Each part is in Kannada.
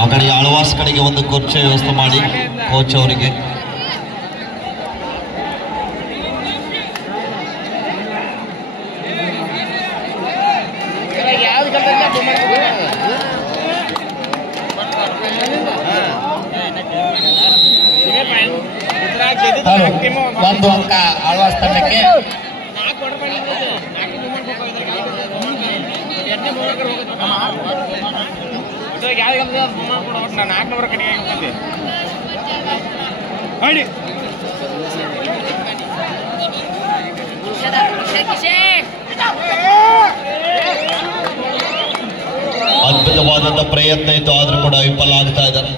ಆ ಕಡೆ ಆಳ್ವಾಸ್ ಕಡೆಗೆ ಒಂದು ಕುರ್ಚಿ ವ್ಯವಸ್ಥೆ ಮಾಡಿ ಕೋಚ್ ಅವರಿಗೆ. ಒಂದು ಅಂಕ ಆಳ್ವಾಸ್ ತಂಡಕ್ಕೆ. ಅದ್ಭುತವಾದಂತ ಪ್ರಯತ್ನ ಇತ್ತು, ಆದ್ರೂ ಕೂಡ ವಿಫಲ ಆಗ್ತಾ ಇದ್ದಾರೆ.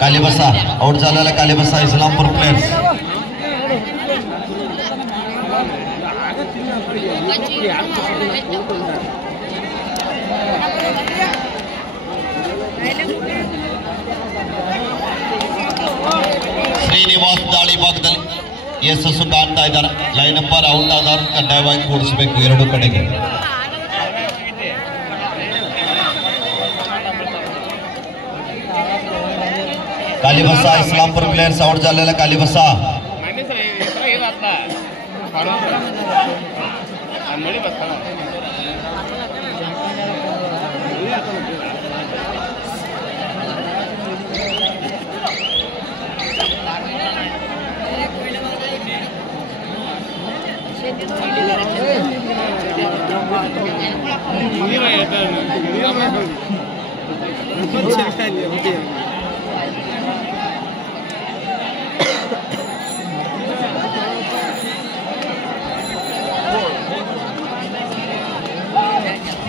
कालीबसा आउट झालेला कालीबसा इस्लामपूर प्लेयर्स. ಶ್ರೀನಿವಾಸ್ ದಾಳಿ ಭಾಗದಲ್ಲಿ ಯಶಸ್ಸು ಕಾಣ್ತಾ ಇದ್ದಾರೆ. ಲೈನ್ ನಂಬರ್ ಔಟ್ ಆದಾಗ ಕಡ್ಡಾಯವಾಗಿ ಕೂಡಿಸಬೇಕು ಎರಡು ಕಡೆಗೆ. कालीबसा इस्लामपूर प्लेयर्स आउट झालेला कालीबसा.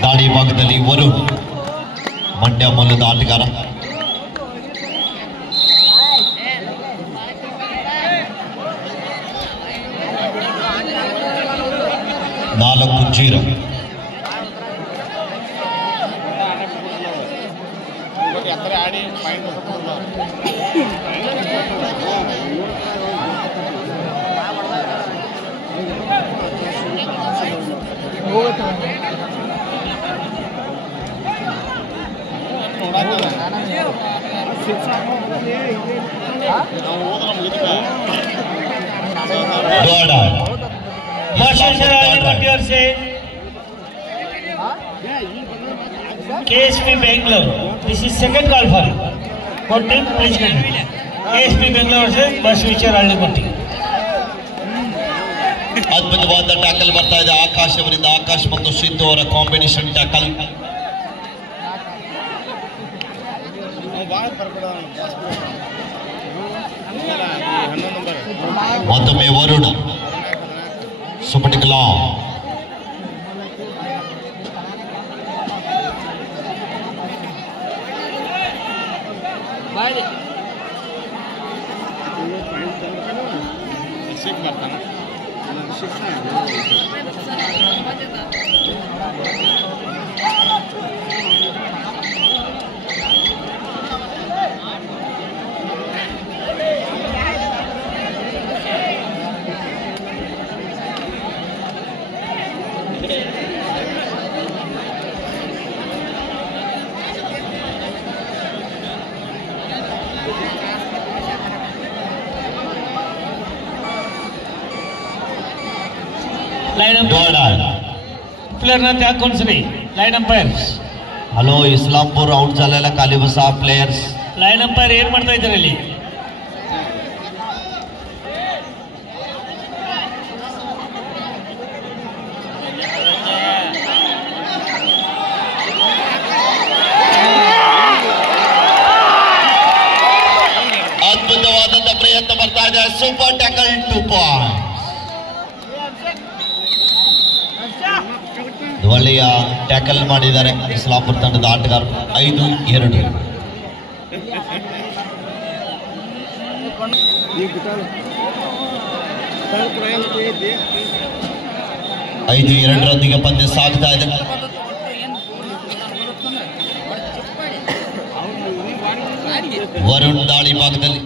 ದಾಳಿ ಭಾಗದಲ್ಲಿ ವರುಣ್ ಮಂಡ್ಯ ಮೂಲದ ಆಟಗಾರ. ನಾಲ್ಕು 0. KSP Bangalore. This is second call for you. For team, please continue. KSP Bangalore versus Bashwishar Alligotti. ಅದ್ಭುತವಾದ ಟ್ಯಾಕಲ್ ಬರ್ತಾ ಇದೆ ಆಕಾಶ್ ಅವರಿಂದ. ಆಕಾಶ್ ಮತ್ತು ಸಿದ್ದು ಅವರ ಕಾಂಬಿನೇಷನ್ ಟ್ಯಾಕಲ್. ಮತ್ತೊಮ್ಮೆ ವರುಣ ಸುಪಟಿಕಲಾ. प्लेयर ना त्याग कौन सी लाइन अंपೈರ್ಸ್. ಹಲೋ ಇಸ್ಲಾಂಪುರ್ ಔಟ್ झालेला कालीबसा ಪ್ಲೇಯರ್ಸ್. ಲೈನ್ ಅಂಪೈರ್ ಏನ್ ಮಾಡ್ತಾ ಇದ್ದಾರೆ ಇಲ್ಲಿ? ಅದ್ಭುತವಾದಂತ ಪ್ರಯತ್ನ ಬರ್ತಾ ಇದೆ. Super tackle 2 point. ಒಳ್ಳೆಯ ಟ್ಯಾಕಲ್ ಮಾಡಿದ್ದಾರೆ ಇಸ್ಲಾಂಪುರ್ ತಂಡದ ಆಟಗಾರರು. 5-2. 5-2 ಪಂದ್ಯ ಸಾಗ್ತಾ ಇದೆ. ವರುಣ್ ದಾಳಿ ಭಾಗದಲ್ಲಿ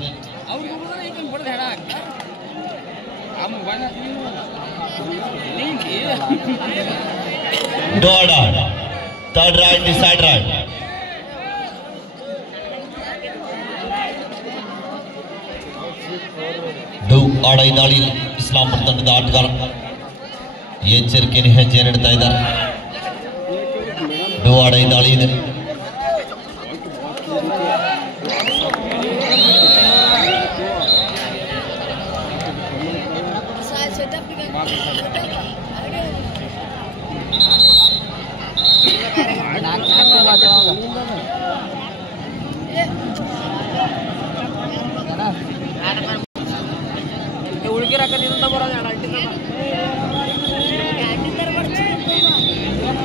Doda. Third right, decide right. Do ಆಡ ದಾಳಿ ಇಸ್ಲಾಂಪುರ ತಂಡದ ಆಟಗಾರ ಎಚ್ಚರಿಕೆಯನ್ನು ಹೆಜ್ಜೆ ನೀಡ್ತಾ ಇದ್ದಾರೆ. ಡೋ ಆಡ ದಾಳಿ ಇದೆ.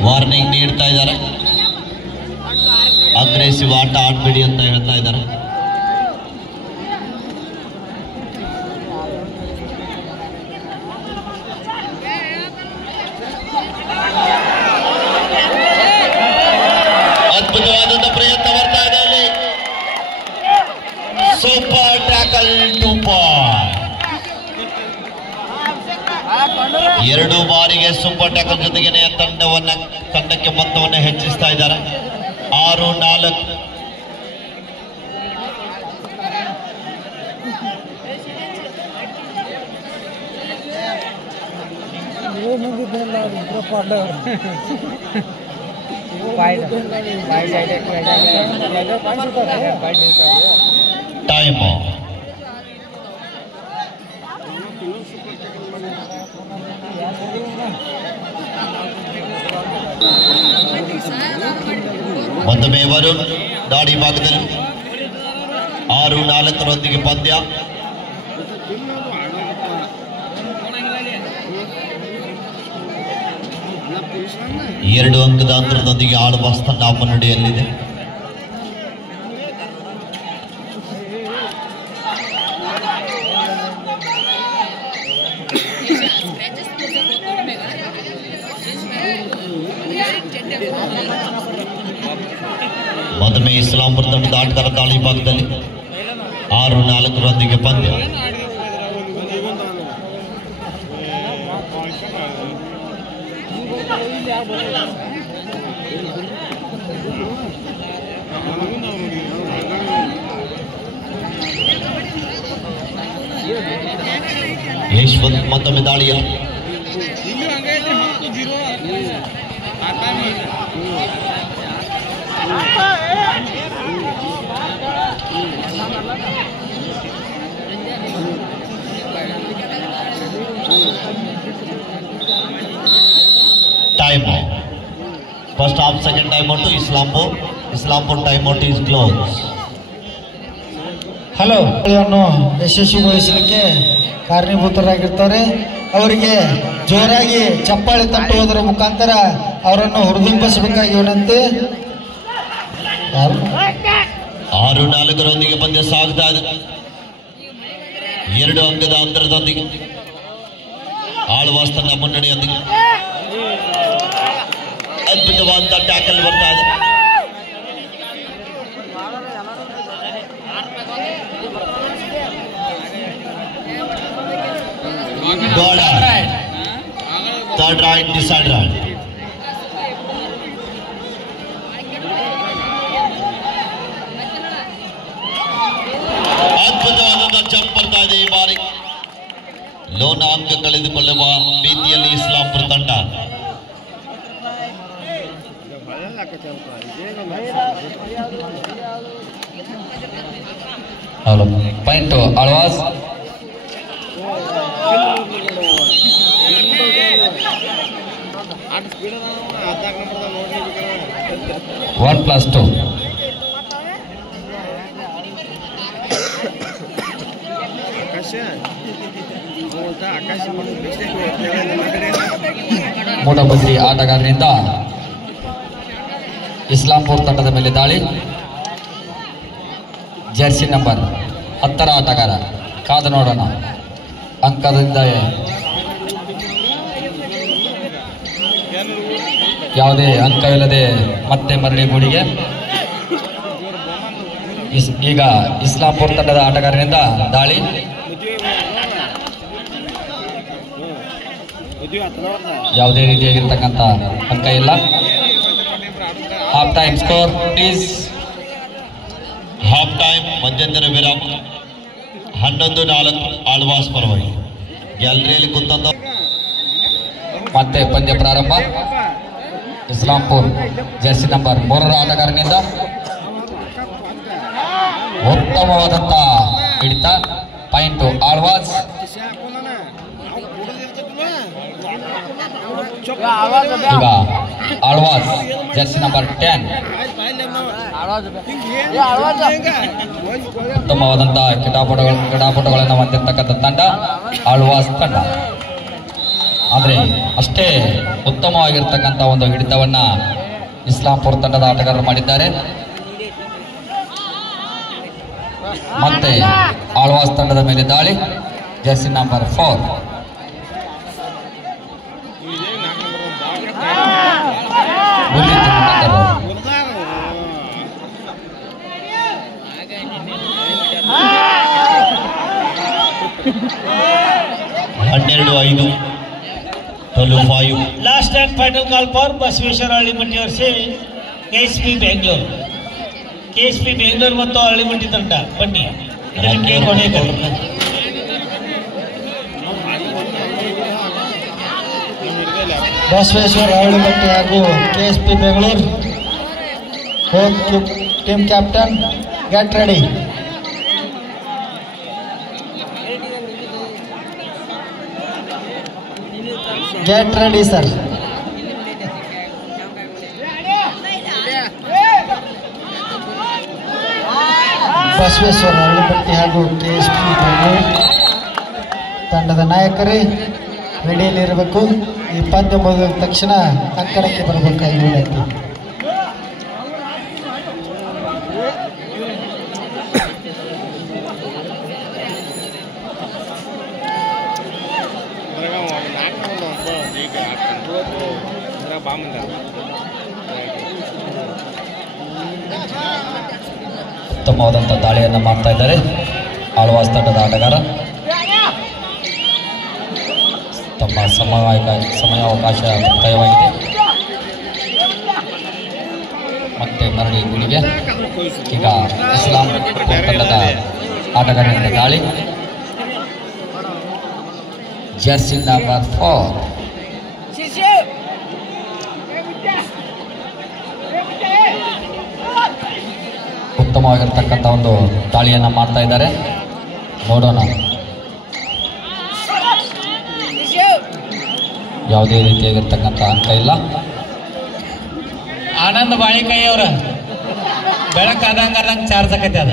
ವಾರ್ನಿಂಗ್ ನೀಡ್ತಾ ಇದ್ದಾರೆ. ಅಗ್ರೆಸಿವ್ ಆಟ ಆಡ್ಬೇಡಿ ಅಂತ ಹೇಳ್ತಾ ಇದ್ದಾರೆ. ಅದ್ಭುತವಾದಂತ ಪ್ರಯತ್ನ ಬರ್ತಾ ಇದೆ ಅಲ್ಲಿ. Super tackle 2 point. 2 ಬಾರಿಗೆ ಸೂಪರ್ ಟ್ಯಾಕಲ್ ಜೊತೆಗೆ ತಂಡಕ್ಕೆ ಮೊತ್ತವನ್ನು ಹೆಚ್ಚಿಸ್ತಾ ಇದ್ದಾರೆ. 6-4. ಟೈಮ್ ಮತ್ತೊಮ್ಮೆ ವರುಣ್ ದಾಡಿ ಭಾಗದಲ್ಲಿ 6-4 ಪಂದ್ಯ. ಎರಡು ಅಂಕದ ಅಂತರದೊಂದಿಗೆ ಆಡುವ ತಂಡ ಮುನ್ನಡೆಯಲ್ಲಿದೆ. ಮತ್ತೊಮ್ಮೆ ಇಸ್ಲಾಂಪುರ ತಂಡದ ಆಟಗಾರ ದಾಳಿ ಭಾಗದಲ್ಲಿ 6-4 ಪಂದ್ಯ. ಯಶವಂತ್ ಮತ್ತೊಮ್ಮೆ ದಾಳಿಯ time out. First half, second time out to Islampur time out is closed. Hello ಯಶಸ್ವಿಗೊಳಿಸಲಿಕ್ಕೆ ಕಾರಣೀಭೂತರಾಗಿರ್ತಾರೆ. ಅವರಿಗೆ ಜೋರಾಗಿ ಚಪ್ಪಾಳೆ ತಟ್ಟುವುದರ ಮುಖಾಂತರ ಅವರನ್ನು ಹುರಿದುಂಬಿಸಬೇಕಾಗಿ ವಿನಂತಿ. 6-4 ಪಂದ್ಯ ಸಾಗ್ತಾ ಇದೆ. 2 ಅಂಕದ ಅಂತರದೊಂದಿಗೆ ಆಳ್ವಾಸ್ ತಂಡ ಮುನ್ನಡೆಯೊಂದಿಗೆ ಅದ್ಭುತವಾದ ಟ್ಯಾಕಲ್ ಬರ್ತಾ ಇದೆ. Third right decide right. ಅದ್ಭುತವಾದ ಜಂಪ್ ಬರ್ತಾ ಇದೆ ಈ ಬಾರಿ. ಲೋನ ಅಂಕ ಕಳೆದುಕೊಳ್ಳುವ ರೀತಿಯಲ್ಲಿ ಇಸ್ಲಾಂಪುರ ತಂಡ. ಪಾಯಿಂಟ್ ಆಳ್ವಾಸ್. +1+2. ಮೂಡಬದ್ರಿ ಆಟಗಾರರಿಂದ ಇಸ್ಲಾಂಪುರ ತಂಡದ ಮೇಲೆ ದಾಳಿ. ಜರ್ಸಿ ನಂಬರ್ 10 ಆಟಗಾರ. ಕಾದು ನೋಡೋಣ. ಅಂಕದಿಂದ ಯಾವುದೇ ಅಂಕವಿಲ್ಲದೆ ಮತ್ತೆ ಮರಳಿ ಗೂಡಿಗೆ. ಈಗ ಇಸ್ಲಾಂಪುರ ತಂಡದ ಆಟಗಾರರಿಂದ ದಾಳಿ. ಯಾವುದೇ ರೀತಿಯಾಗಿರ್ತಕ್ಕಂಥ ಅಂಕ ಇಲ್ಲ. Half time score please. Half time ಮಧ್ಯಂತರ ವಿರಾಮ 11-4 ಆಳ್ವಾಸ್ ಪರವಾಗಿ. ಗ್ಯಾಲರಿಯಲ್ಲಿ ಕುಂತ ಮತ್ತೆ ಪಂದ್ಯ ಪ್ರಾರಂಭ. ಇಸ್ಲಾಂಪುರ್ ಜರ್ಸಿ ನಂಬರ್ 3 ಆಟಗಾರನಿಂದ ಉತ್ತಮವಾದಂತ ಹಿಡಿತ. ಪಾಯಿಂಟ್ ಆಳ್ವಾಸ್. ಈಗ ಆಳ್ವಾಸ್ ಜರ್ಸಿ ನಂಬರ್ 10 ಉತ್ತಮವಾದಂತಹ ಕ್ರೀಡಾಪಟುಗಳನ್ನು ಹೊಂದಿರತಕ್ಕಂಥ ತಂಡ ಆಳ್ವಾಸ್ ತಂಡ. ಆದರೆ ಅಷ್ಟೇ ಉತ್ತಮವಾಗಿರ್ತಕ್ಕಂಥ ಒಂದು ಹಿಡಿತವನ್ನ ಇಸ್ಲಾಂಪುರ್ ತಂಡದ ಆಟಗಾರರು ಮಾಡಿದ್ದಾರೆ. ಮತ್ತೆ ಆಳ್ವಾಸ್ ತಂಡದ ಮೇಲೆ ದಾಳಿ. Jersey number 4 12-5 12-5. Last and final call for Basaveshwara Hallimatti ವರ್ಷೆ KSP ಬೆಂಗಳೂರು. KSP ಬೆಂಗಳೂರು ಮತ್ತು ಹಳ್ಳಿಮಟ್ಟಿ ತಂಡ ಬನ್ನಿ. ಇದಕ್ಕೆ ಕೊನೆಯ ಬಸವೇಶ್ವರ ಹಳ್ಳಿಮಟ್ಟಿ ಹಾಗೂ KSP Bengaluru. Team captain get ready. Get ready sir. Basaveshwara Hallimatti ಹಾಗೂ KSP ಬೆಂಗಳೂರು ತಂಡದ ನಾಯಕರೇ ರೆಡಿಯಲ್ಲಿರಬೇಕು. ಈ ಪಂದ್ಯ ಮುಗಿದ ತಕ್ಷಣ ಅಂಕಣಕ್ಕೆ ಬರಬೇಕಾಗಿ ವಿನಂತಿ. ಉತ್ತಮವಾದಂಥ ದಾಳಿಯನ್ನು ಮಾಡ್ತಾ ಇದ್ದಾರೆ ಆಳ್ವಾಸ್ ತಂಡದ ಆಟಗಾರ. ತಮ್ಮ ಸಮಯಾವಕಾಶ ಮುಕ್ತಾಯವಾಗಿದೆ. ಮತ್ತೆ ಮರಳಿ ಗುಳಿಗೆ. ಈಗ ಇಸ್ಲಾಂಪುರ್ ತಂಡದ ಆಟಗಾರರಿಂದ ದಾಳಿ. ಜರ್ಸಿ ನಂಬರ್ 4 ಉತ್ತಮವಾಗಿರ್ತಕ್ಕಂಥ ಒಂದು ದಾಳಿಯನ್ನು ಮಾಡ್ತಾ ಇದ್ದಾರೆ. ನೋಡೋಣ ಯಾವುದೇ ರೀತಿಯಾಗಿರ್ತಕ್ಕಂಥ ಅಂಕ ಇಲ್ಲ. ಆನಂದ್ ಬಾಳಿಕೈ ಅವರ ಬೆಳಕಾದಂಗ ಚಾರ್ಜ್ ಆಕೈತೆ ಅದ.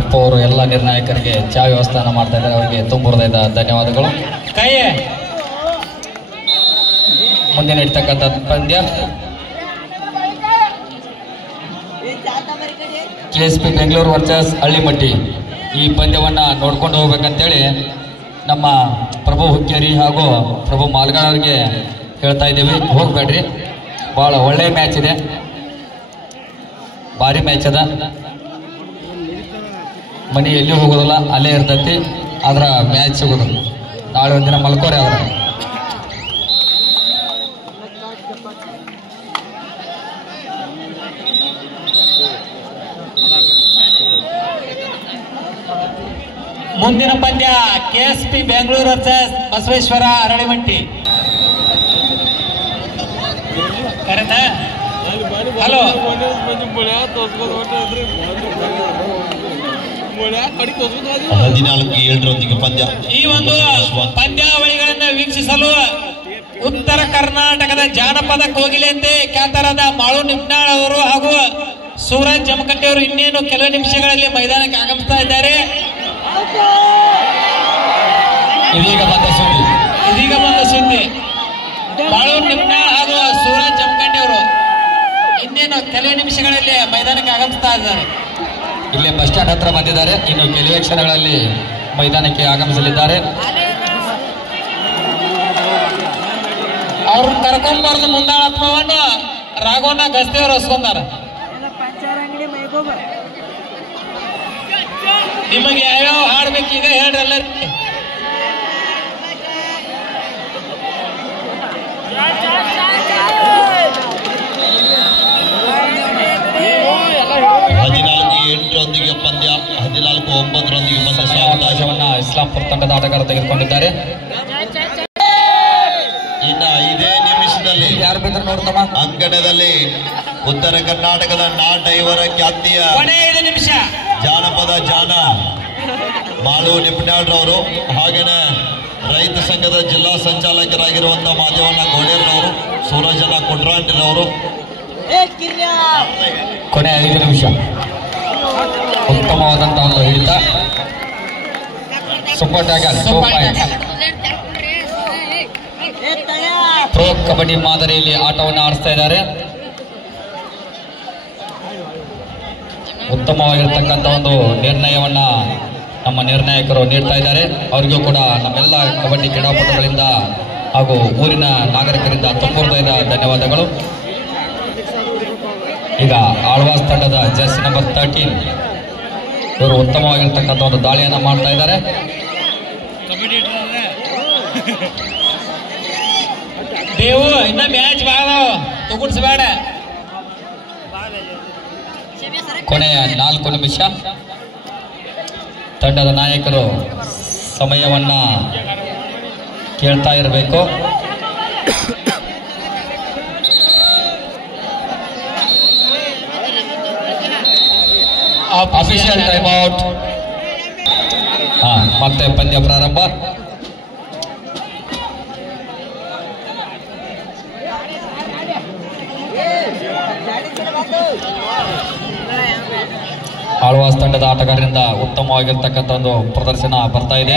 ಅಪ್ಪ ಅವರು ಎಲ್ಲ ನಿರ್ಣಾಯಕರಿಗೆ ಚಾ ವ್ಯವಸ್ಥೆಯನ್ನು ಮಾಡ್ತಾ ಇದ್ದಾರೆ. ಅವರಿಗೆ ತುಂಬ ಹೃದಯದ ಧನ್ಯವಾದಗಳು. ಕೈ ಮುಂದೆ ನಡೀತಕ್ಕಂಥ ಪಂದ್ಯ KSP ಬೆಂಗಳೂರು ವರ್ಸಸ್ ಹಳ್ಳಿಮಟ್ಟಿ. ಈ ಪಂದ್ಯವನ್ನು ನೋಡ್ಕೊಂಡು ಹೋಗ್ಬೇಕಂತೇಳಿ ನಮ್ಮ ಪ್ರಭು ಹುಕ್ಕೇರಿ ಹಾಗೂ ಪ್ರಭು ಮಾಲ್ಗಾಳವ್ರಿಗೆ ಹೇಳ್ತಾ ಇದ್ದೀವಿ. ಹೋಗ್ಬೇಡ್ರಿ, ಭಾಳ ಒಳ್ಳೆಯ ಮ್ಯಾಚ್ ಇದೆ, ಭಾರಿ ಮ್ಯಾಚ್ ಅದ. ಮನೆ ಎಲ್ಲಿ ಹೋಗೋದಿಲ್ಲ, ಅಲ್ಲೇ ಇರ್ತೈತಿ. ಆದ್ರೆ ಮ್ಯಾಚ್ ಸಿಗೋದಿಲ್ಲ. ನಾಳೆ ಒಂದಿನ ಮಲ್ಕೋರಿ. ಆದ್ರೆ ಮುಂದಿನ ಪಂದ್ಯ KSP ಬೆಂಗಳೂರು ವರ್ಸಸ್ ಬಸವೇಶ್ವರ ಹರಳಿಮಟ್ಟಿ. ಕರೆಕ್ಟಾ? ಹಲೋ, 14-7 ಪಂದ್ಯ. ಈ ಒಂದು ಪಂದ್ಯಾವಳಿಗಳನ್ನು ವೀಕ್ಷಿಸಲು ಉತ್ತರ ಕರ್ನಾಟಕದ ಜಾನಪದ ಕೋಗಿಲೆಂದೇ ಖ್ಯಾತರಾದ ಮಾಳು ನಿಪ್ನಾಳ್ ಅವರು ಹಾಗೂ ಸೂರಜ್ ಜಮಖಂಡಿ ಅವರು ಇನ್ನೇನು ಕೆಲವು ನಿಮಿಷಗಳಲ್ಲಿ ಮೈದಾನಕ್ಕೆ ಆಗಮಿಸ್ತಾ ಇದ್ದಾರೆ. ಇದೀಗ ಬಂದ ಸುದ್ದಿ ಮಾಳು ನಿಪ್ನಾಳ್ ಹಾಗೂ ಸೂರಜ್ ಜಮಖಂಡಿ ಅವರು ಇನ್ನೇನು ಕೆಲವು ನಿಮಿಷಗಳಲ್ಲಿ ಮೈದಾನಕ್ಕೆ ಆಗಮಿಸ್ತಾ ಇದ್ದಾರೆ. ಇಲ್ಲೇ ಬಸ್ ಸ್ಟ್ಯಾಂಡ್ ಹತ್ರ ಬಂದಿದ್ದಾರೆ. ಇನ್ನು ಕೆಲವೇ ಕ್ಷಣಗಳಲ್ಲಿ ಮೈದಾನಕ್ಕೆ ಆಗಮಿಸಲಿದ್ದಾರೆ. ಅವ್ರನ್ನ ಕರ್ಕೊಂಡ್ಬಾರ್ದು ಮುಂದಾಳತ್ಮವನ್ನು ರಾಘವನ ಗಸ್ತಿ ಅವರು ಹೊಸ್ಕೊಂಡಾರ. ನಿಮಗೆ ಯಾವ್ಯಾವ ಹಾಡ್ಬೇಕು ಈಗ ಹೇಳ್ರಲ್ಲ. ಎಂಟರೊಂದಿಗೆ ಪಂದ್ಯ, 14-9 ಪಂದ್ಯ ಅವಕಾಶವನ್ನ ಇಸ್ಲಾಂಪುರ ತಂಡದ ಆಟಗಾರ ತೆಗೆದುಕೊಂಡಿದ್ದಾರೆ. ಇನ್ನ ಇದೇ ನಿಮಿಷದಲ್ಲಿ ಯಾರು ಬೇಕಾದ್ರೆ ನೋಡ್ತಮ್ಮ ಅಂಕಣದಲ್ಲಿ ಉತ್ತರ ಕರ್ನಾಟಕದ ನಾಟೈವರ ಖ್ಯಾತಿಯ ನಿಮಿಷ ಜಾನಪದ ಜಾನ ಮಾಳು ನಿಪ್ನಾಳ್ರವರು, ಹಾಗೇನೆ ರೈತ ಸಂಘದ ಜಿಲ್ಲಾ ಸಂಚಾಲಕರಾಗಿರುವಂತಹ ಮಾದೇವಣ್ಣ ಗೋಡೇರ್ನವರು, ಸೂರಜನ ಕೊಟ್ರಾಂಟಿರವರು. ಕೊನೆ 5 ನಿಮಿಷ. ಉತ್ತಮವಾದಂತಹ ಒಂದು ಹಿಡಿತ. ಸೂಪರ್ ಟ್ಯಾಗಲ್, ಪ್ರೋ ಕಬಡ್ಡಿ ಮಾದರಿಯಲ್ಲಿ ಆಟವನ್ನು ಆಡಿಸ್ತಾ ಇದ್ದಾರೆ. ಉತ್ತಮವಾಗಿರ್ತಕ್ಕಂಥ ಒಂದು ನಿರ್ಣಯವನ್ನ ನಮ್ಮ ನಿರ್ಣಾಯಕರು ನೀಡ್ತಾ ಇದ್ದಾರೆ. ಅವರಿಗೂ ಕೂಡ ನಮ್ಮೆಲ್ಲ ಕಬಡ್ಡಿ ಕ್ರೀಡಾಪಟುಗಳಿಂದ ಹಾಗೂ ಊರಿನ ನಾಗರಿಕರಿಂದ ತುಂಬ ಹೃದಯದ ಧನ್ಯವಾದಗಳು. ಈಗ ಆಳ್ವಾಸ್ ತಂಡದ ಜರ್ಸಿ ನಂಬರ್ 13 ಇವರು ಉತ್ತಮವಾಗಿರ್ತಕ್ಕಂಥ ಒಂದು ದಾಳಿಯನ್ನು ಮಾಡ್ತಾ ಇದ್ದಾರೆ. ದೇವು ಇನ್ನ ಮ್ಯಾಚ್ ಬಾಳ ತಗುಡ್ಸ್ಬೇಡ. ಕೊನೆಯ 4 ನಿಮಿಷ. ತಂಡದ ನಾಯಕರು ಸಮಯವನ್ನ ಕೇಳ್ತಾ ಇರಬೇಕು. Official time out. ಮತ್ತೆ ಪಂದ್ಯ ಪ್ರಾರಂಭ. ಆಳ್ವಾಸ್ ತಂಡದ ಆಟಗಾರರಿಂದ ಉತ್ತಮವಾಗಿರ್ತಕ್ಕಂಥ ಒಂದು ಪ್ರದರ್ಶನ ಬರ್ತಾ ಇದೆ.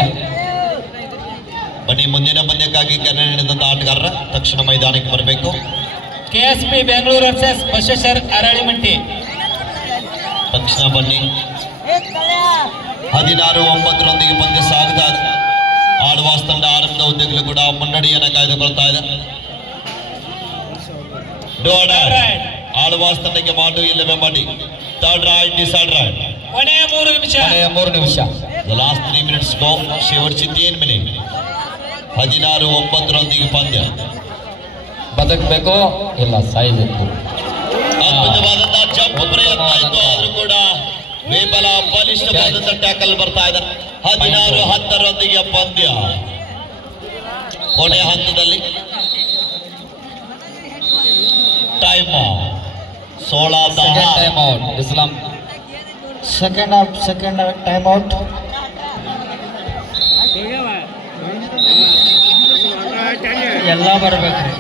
ಬನ್ನಿ, ಮುಂದಿನ ಪಂದ್ಯಕ್ಕಾಗಿ ಕರೆ ನೀಡಿದಂತ ಆಟಗಾರರ ತಕ್ಷಣ ಮೈದಾನಕ್ಕೆ ಬರಬೇಕು. KSP Bengaluru versus Basaveshwara Aralimatti. ತಕ್ಷಣ ಬನ್ನಿ. 16-9 ಪಂದ್ಯ ಸಾಗ್ತಾ ಇದೆ. ಆಳ್ವಾಸ್ ತಂಡ ಆರಂಭದ ಹುದ್ದೆಗಳು ಕೂಡ ಮುನ್ನಡೆಯನ್ನು ಕಾಯ್ದುಕೊಳ್ತಾ ಇದೆ. ಆಳ್ವಾಸ್ ತಂಡಕ್ಕೆ ಮಾಡು ಇಲ್ಲವೇ ಮಾಡಿ. Third right, decide right. ಕೊನೆಯ 3 ನಿಮಿಷ. The last 3 minutes go. शेवटची 3 ಮಿನಿಟ್. 16-9 ಪಂದ್ಯ. ಬದುಕಬೇಕು ಇಲ್ಲ ಸಾಯಬೇಕು. ಅದ್ಭುತವಾದಂತಹ ಜಂಪ್ ಪ್ರಯತ್ನ ಇತ್ತು, ಆದ್ರೂ ಕೂಡ ವಿಫಲ. ಬಲಿಷ್ಠವಾದಂತಹ ಟ್ಯಾಕಲ್ ಬರ್ತಾ ಇದೆ. 16-10 ಪಂದ್ಯ. ಕೊನೆಯ ಹಂತದಲ್ಲಿ ಟೈಮ್ 16 ಟೈಮ್ ಔಟ್. ಇಸ್ಲಾಂ ಸೆಕೆಂಡ್ ಟೈಮ್ ಔಟ್. ಎಲ್ಲ ಬರ್ಬೇಕ್ರಿ,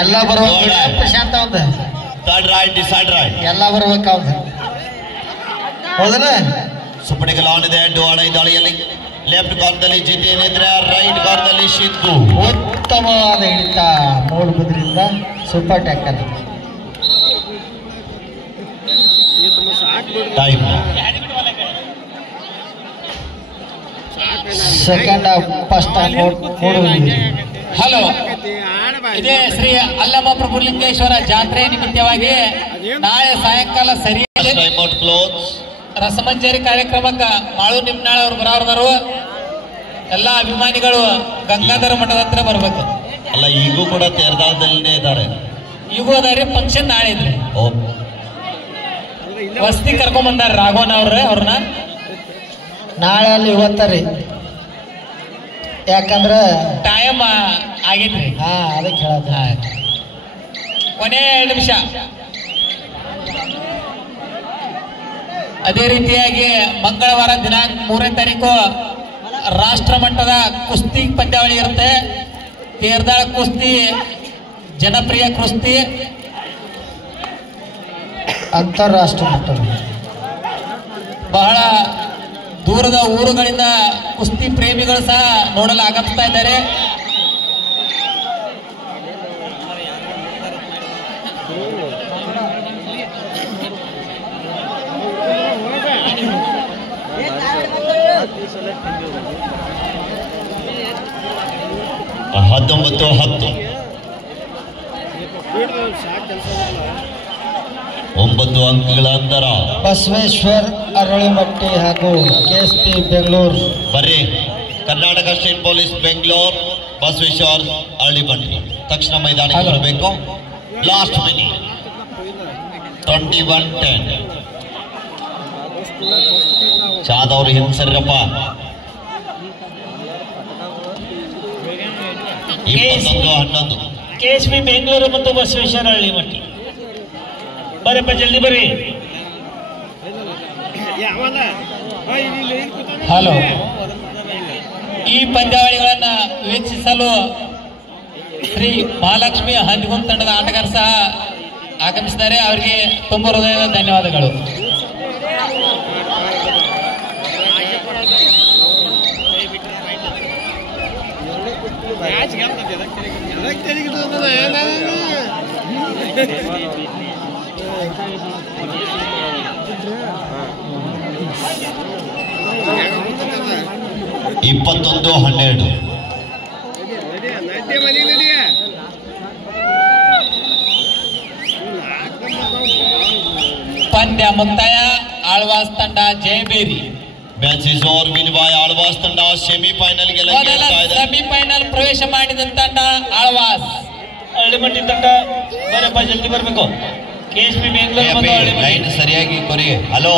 ಎಲ್ಲ ಬರ್ಬೇಕು. ಪ್ರಶಾಂತ ಒಂದು ಥರ್ಡ್ ರೈಟ್, ಡಿಸೈಡ್ ರೈಟ್. ಎಲ್ಲ ಬರ್ಬೇಕು. ಅವ್ದು ಹೌದಲ್ಲ. ಸುಪ್ಪಡಿಗೆ ಲಾನ್ ಇದೆ. ಡೋಣ ದಾಳಿಯಲ್ಲಿ ಲೆಫ್ಟ್ ಕಾರ್ನಲ್ಲಿ ಜಿತೇಂದ್ರ, ರೈಟ್ ಕಾರ್ನಲ್ಲಿ ಸಿದ್ದು. ಉತ್ತಮವಾದ ಹಿಡಿತ ಮೂಡುಬಿದ್ರಿಂದ super tackle. Time second first Moodbidri. Hello, ಇದೇ ಶ್ರೀ ಅಲ್ಲಮ ಪ್ರಭುಲಿಂಗೇಶ್ವರ ಜಾತ್ರೆ ನಿಮಿತ್ತವಾಗಿ ನಾಳೆ ಸಾಯಂಕಾಲ ಸರಿಯಾಗಿ ಟೈಮ್ ಔಟ್ ಕ್ಲೋಸ್. ರಸಮಂಜರಿ ಕಾರ್ಯಕ್ರಮಕ್ಕೆ ಮಾಳು ನಿಮ್ನಾಳ್ ಅವರು ಬರೋರು. ಎಲ್ಲ ಅಭಿಮಾನಿಗಳು ಗಂಗಾಧರ ಮಠದ ಹತ್ರ ಬರ್ಬೇಕು. ಅಲ್ಲ, ಈಗೂ ಕೂಡ ತೇರ್ದಾಳದಲ್ಲಿನೇ ಇದ್ದಾರೆ. ಈಗೂ ಅದಾರಿ. ಫಂಕ್ಷನ್ ನಾಳೆ ಇದ್ರಿ. ವಸ್ತಿ ಕರ್ಕೊಂಡ್ ಬಂದಾರ ರಾಘವನ್ ಅವ್ರನ್ನ. ನಾಳೆ ಅಲ್ಲಿ ಇವತ್ತರಿ, ಯಾಕಂದ್ರೆ ಟೈಮ್ ಆಗಿದ್ರಿ. ಅದಕ್ಕೆ ಹೇಳೋದು. ಕೊನೆ 2 ನಿಮಿಷ. ಅದೇ ರೀತಿಯಾಗಿ ಮಂಗಳವಾರ ದಿನಾಂಕ 3ನೇ ತಾರೀಕು ರಾಷ್ಟ್ರ ಮಟ್ಟದ ಕುಸ್ತಿ ಪಂದ್ಯಾವಳಿ ಇರುತ್ತೆ. ತೇರ್ದಾಳ ಕುಸ್ತಿ ಜನಪ್ರಿಯ ಕುಸ್ತಿ, ಅಂತಾರಾಷ್ಟ್ರೀಯ ಮಟ್ಟದ. ಬಹಳ ದೂರದ ಊರುಗಳಿಂದ ಕುಸ್ತಿ ಪ್ರೇಮಿಗಳು ಸಹ ನೋಡಲು ಆಗಮಿಸ್ತಾ ಇದ್ದಾರೆ. ಹತ್ತೊಂಬತ್ತು 10 9 ಅಂಕಗಳ ಅಂತರ. ಬಸವೇಶ್ವರ್ ಅರಳಿಮಟ್ಟಿ ಹಾಗೂ KSP ಬೆಂಗಳೂರು. ಬರ್ರಿ ಕರ್ನಾಟಕ ಸ್ಟೇಟ್ ಪೊಲೀಸ್ ಬೆಂಗಳೂರು ಬಸವೇಶ್ವರ ಅರಳಿಮಟ್ಟಿ ತಕ್ಷಣ ಮೈದಾನಕ್ಕೆ ಬರಬೇಕು. ಲಾಸ್ಟ್ ಮಿನಿಟ್ 21-10 ಚಾದವ್ರು ಹಿಂಸರ್ಗಪ್ಪ 21-11 KSP ಬೆಂಗಳೂರು ಮತ್ತು ಬಸವೇಶ್ವರ ಅರಳಿಮಟ್ಟಿ. ಬರ್ರಪ್ಪ ಜಲ್ದಿ ಬರ್ರಿ. ಹಲೋ, ಈ ಪಂದ್ಯಾವಳಿಗಳನ್ನ ವೀಕ್ಷಿಸಲು ಶ್ರೀ ಮಹಾಲಕ್ಷ್ಮಿ ಹಂದಿಗುಂದ್ ತಂಡದ ಆಟಗಾರ ಸಹ ಆಗಮಿಸಿದ್ದಾರೆ. ಅವರಿಗೆ ತುಂಬ ಹೃದಯದ ಧನ್ಯವಾದಗಳು. ಇಪ್ಪತ್ತೊಂದು 12 ಪಂದ್ಯ ಮುಕ್ತಾಯ. ಆಳ್ವಾಸ್ ತಂಡ ಜಯಬೇರಿ. Match is over. Win by Alvas ತಂಡ ಸೆಮಿಫೈನಲ್ಗೆ ಸೆಮಿಫೈನಲ್ ಪ್ರವೇಶ ಮಾಡಿದ ತಂಡ ಆಳ್ವಾಸ್. ಅರಳಿಮಟ್ಟಿ ತಂಡ ಬರಪ್ಪ ಜಲ್ದಿ ಬರಬೇಕು. KSP ಬೆಂಗಳೂರು ಮತ್ತು ಅರಳಿಮಟ್ಟಿ ಲೈನ್ ಸರಿಯಾಗಿ ಕೊರಿ. ಹಲೋ